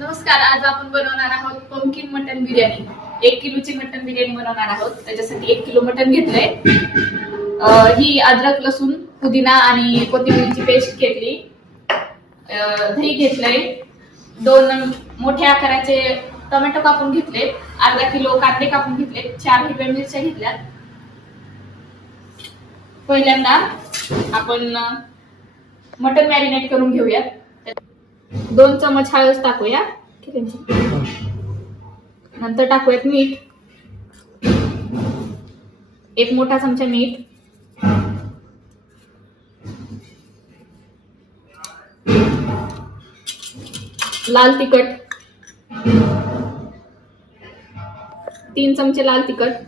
नमस्कार. आज आपण बनवणार आहोत पंपकिन मटन बिर्याणी. 1 किलोची मटन बिर्याणी बनवणार आहोत. त्याच्यासाठी 1 किलो मटन घेतलंय. ही अद्रक, लसूण, पुदिना आणि कोथिंबीरची पेस्ट घेतली. दही घेतलंय. 2 मोठ्या आकाराचे टोमॅटो कापून घेतले. अर्धा किलो कांदे कापून घेतले. 4 हिरव्या मिरच्या घेतल्या. पहिल्यांदा आपण मटन मॅरिनेट करून घेऊयात. 2 चमच हळद टाकूया. नंतर टाकूयात मीठ. 1 मोठा चमचा मीठ. लाल तिखट 3 चमचे लाल तिखट.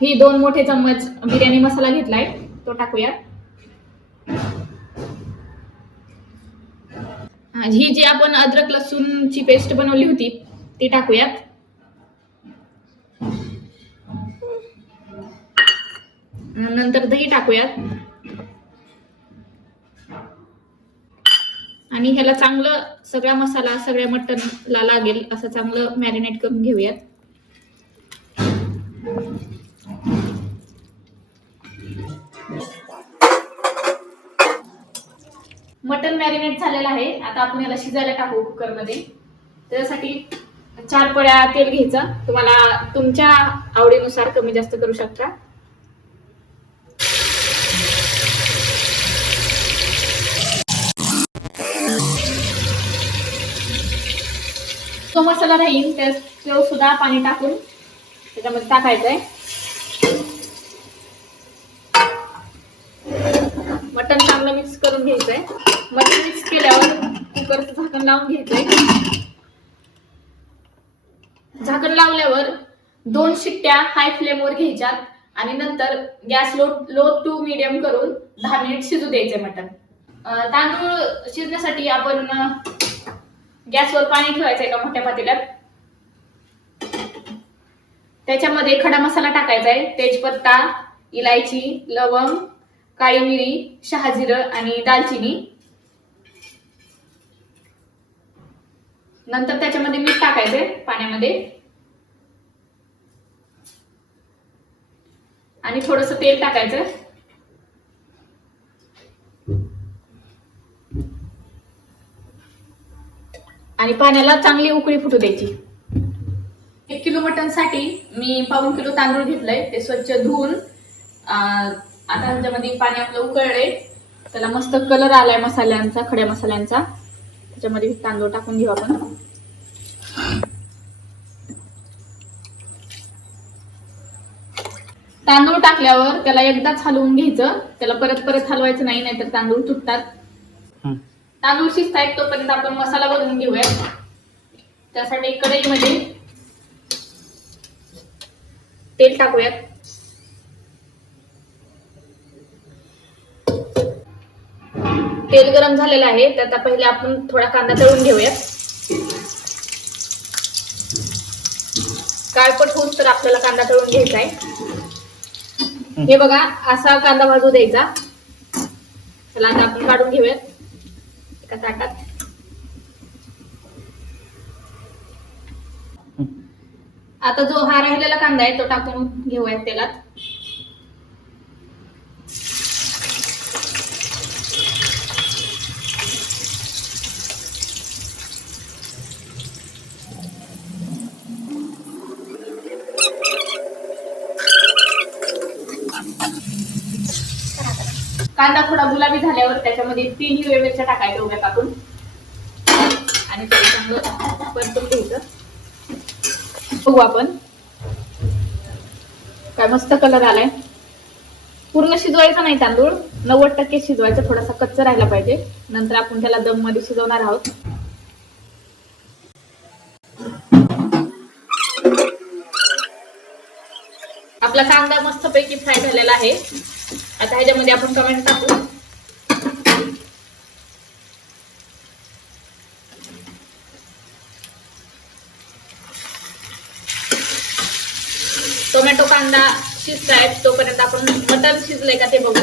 ही 2 मोठे चम्मच बिर्याणी मसाला घेतलाय, तो टाकूया. ही जी आपण अद्रक लसूणची पेस्ट बनवली होती ती टाकूयात. नंतर दही टाकूयात आणि ह्याला चांगलं सगळा मसाला सगळ्या मटनला लागेल असं चांगलं मॅरिनेट करून घेऊयात. मटन मॅरिनेट झालेलं आहे. आता आपण याला शिजायला टाकू कुकर मध्ये. त्यासाठी 4 पळ्या तेल घ्यायचं. तुम्हाला तुमच्या आवडीनुसार कमी जास्त करू शकता. तो मसाला राहील तो सुद्धा पाणी टाकून त्याच्यामध्ये टाकायचं आहे. मटन चांगलं मिक्स करून घ्यायचंय. मटन मिक्स केल्यावर कुकरचं झाकण लावून घ्यायचंय. झाकण लावल्यावर 2 शिट्ट्या हाय फ्लेमवर घ्यायच्यात आणि नंतर गॅस लो टू मीडियम करून 10 मिनिट शिजू द्यायचंय मटन. तांदूळ शिजण्यासाठी आपण गॅसवर पाणी ठेवायचंय एका मोठ्या पातेल्यात. त्याच्यामध्ये खडा मसाला टाकायचा आहे. तेजपत्ता, इलायची, लवंग, काळी मिरी, शहाजिरं आणि दालचिनी. नंतर त्याच्यामध्ये मीठ टाकायचंय पाण्यामध्ये आणि थोडंसं तेल टाकायचं. आणि पाण्याला चांगली उकळी फुटू द्यायची. 1 किलो मटन साठी मी 1/2 किलो तांदूळ घेतलंय. ते स्वच्छ धुवून आता ह्याच्यामध्ये पाणी आपलं उकळलंय. त्याला मस्त कलर आलाय मसाल्यांचा, खड्या मसाल्यांचा. त्याच्यामध्ये तांदूळ टाकून घेऊ आपण. तांदूळ टाकल्यावर त्याला एकदाच हलवून घ्यायचं. त्याला परत परत हलवायचं नाही, नाहीतर तांदूळ तुटतात. तांदूळ शिजतायत तोपर्यंत आपण मसाला बनवून घेऊया. त्यासाठी कढईमध्ये तेल टाकूयात. तेल गरम झालेलं आहे. त्यात पहिले आपण थोडा कांदा तळून घेऊयात. काळपट होऊन तर आपल्याला कांदा तळून घ्यायचा आहे. हे बघा, असा कांदा भाजू द्यायचा. त्याला आता आपण काढून घेऊयात एका ताटात. आता जो हा राहिलेला कांदा आहे तो टाकून घेऊयात तेलात. कांदा थोडा गुलाबी झाल्यावर त्याच्यामध्ये 3 हिरव्या मिरच्या टाकायच्या उभ्या कापून आणि ते चांगलं परतून घ्यायचं. बघू आपण काय मस्त कलर आलाय. पूर्ण शिजवायचा नाही तांदूळ, 90% शिजवायचं. थोडासा कच्चा राहिला पाहिजे. नंतर आपण त्याला दम मध्ये शिजवणार आहोत. आपला कांदा मस्तपैकी फ्राय झालेला आहे. आता ह्याच्यामध्ये आपण टोमॅटो टाकू. टोमॅटो कांदा शिजतायत तोपर्यंत आपण मटण शिजलंय का ते बघू.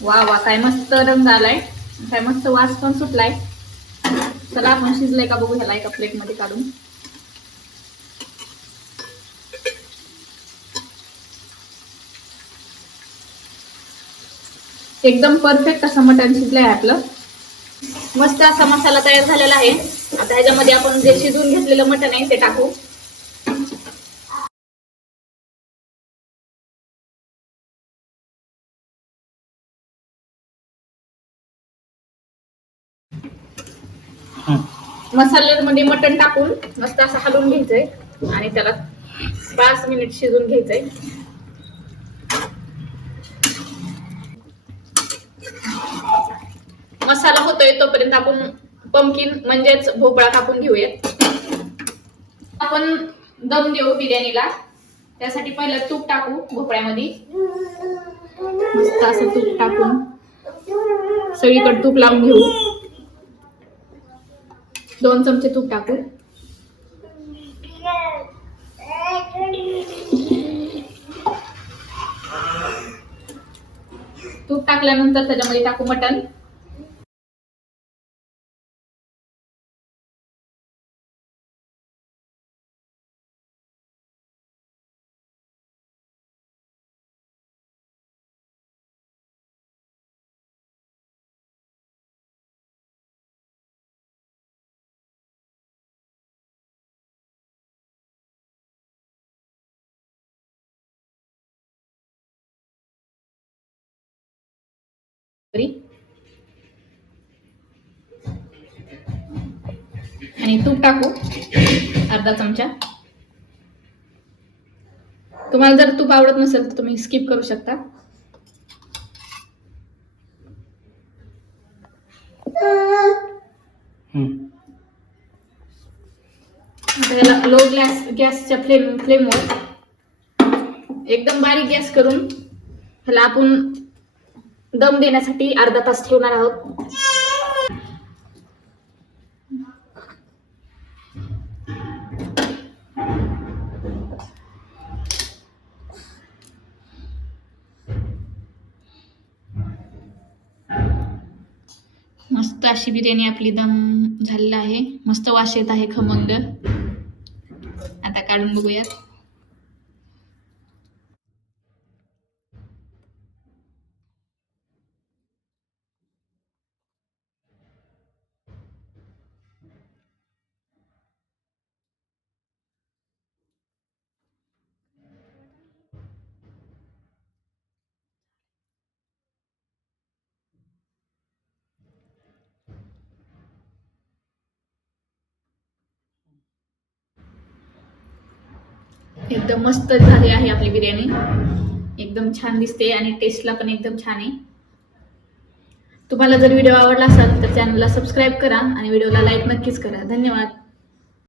वा वा, काय मस्त रंग आलाय, काय मस्त वास पण सुटलाय. चला आपण शिजलंय का बघू ह्याला एका प्लेट मध्ये काढून. एकदम परफेक्ट असं मटण शिजलंय आपलं. मस्त असा मसाला तयार झालेला आहे. आता ह्याच्यामध्ये आपण जे शिजवून घेतलेलं मटण आहे ते टाकू. मसाल्यामध्ये मटण टाकून मस्त असं हलवून घ्यायचंय आणि त्याला 5 मिनिट शिजून घ्यायचंय. मसाला होतोय तोपर्यंत आपण पंपकिन म्हणजेच भोपळा कापून घेऊयात. आपण दम देऊ बिर्याणीला. त्यासाठी पहिलं तूप टाकू भोपळ्यामध्ये. मस्त असं तूप टाकून सगळीकडे तूप लावून घेऊ. 2 चमचे तूप टाकू. तूप टाकल्यानंतर त्याच्यामध्ये टाकू मटण. आणि तूप टाकू अर्धा चमचा. तुम्हाला जर तूप आवडत नसेल तर तुम्ही स्किप करू शकता. आता लो गॅसच्या फ्लेमवर एकदम बारीक गॅस करून ह्याला आपण दम देण्यासाठी अर्धा तास ठेवणार आहोत. मस्त अशी बिर्याणी आपली दम झालेला आहे. मस्त वास येत आहे खमंग. आता काढून बघूयात. एकदम मस्त झाली आहे आपली बिर्याणी. एकदम छान दिसते आणि टेस्टला पण एकदम छान आहे. तुम्हाला जर व्हिडिओ आवडला असेल तर चॅनलला सबस्क्राईब करा आणि व्हिडिओला लाईक नक्कीच करा. धन्यवाद.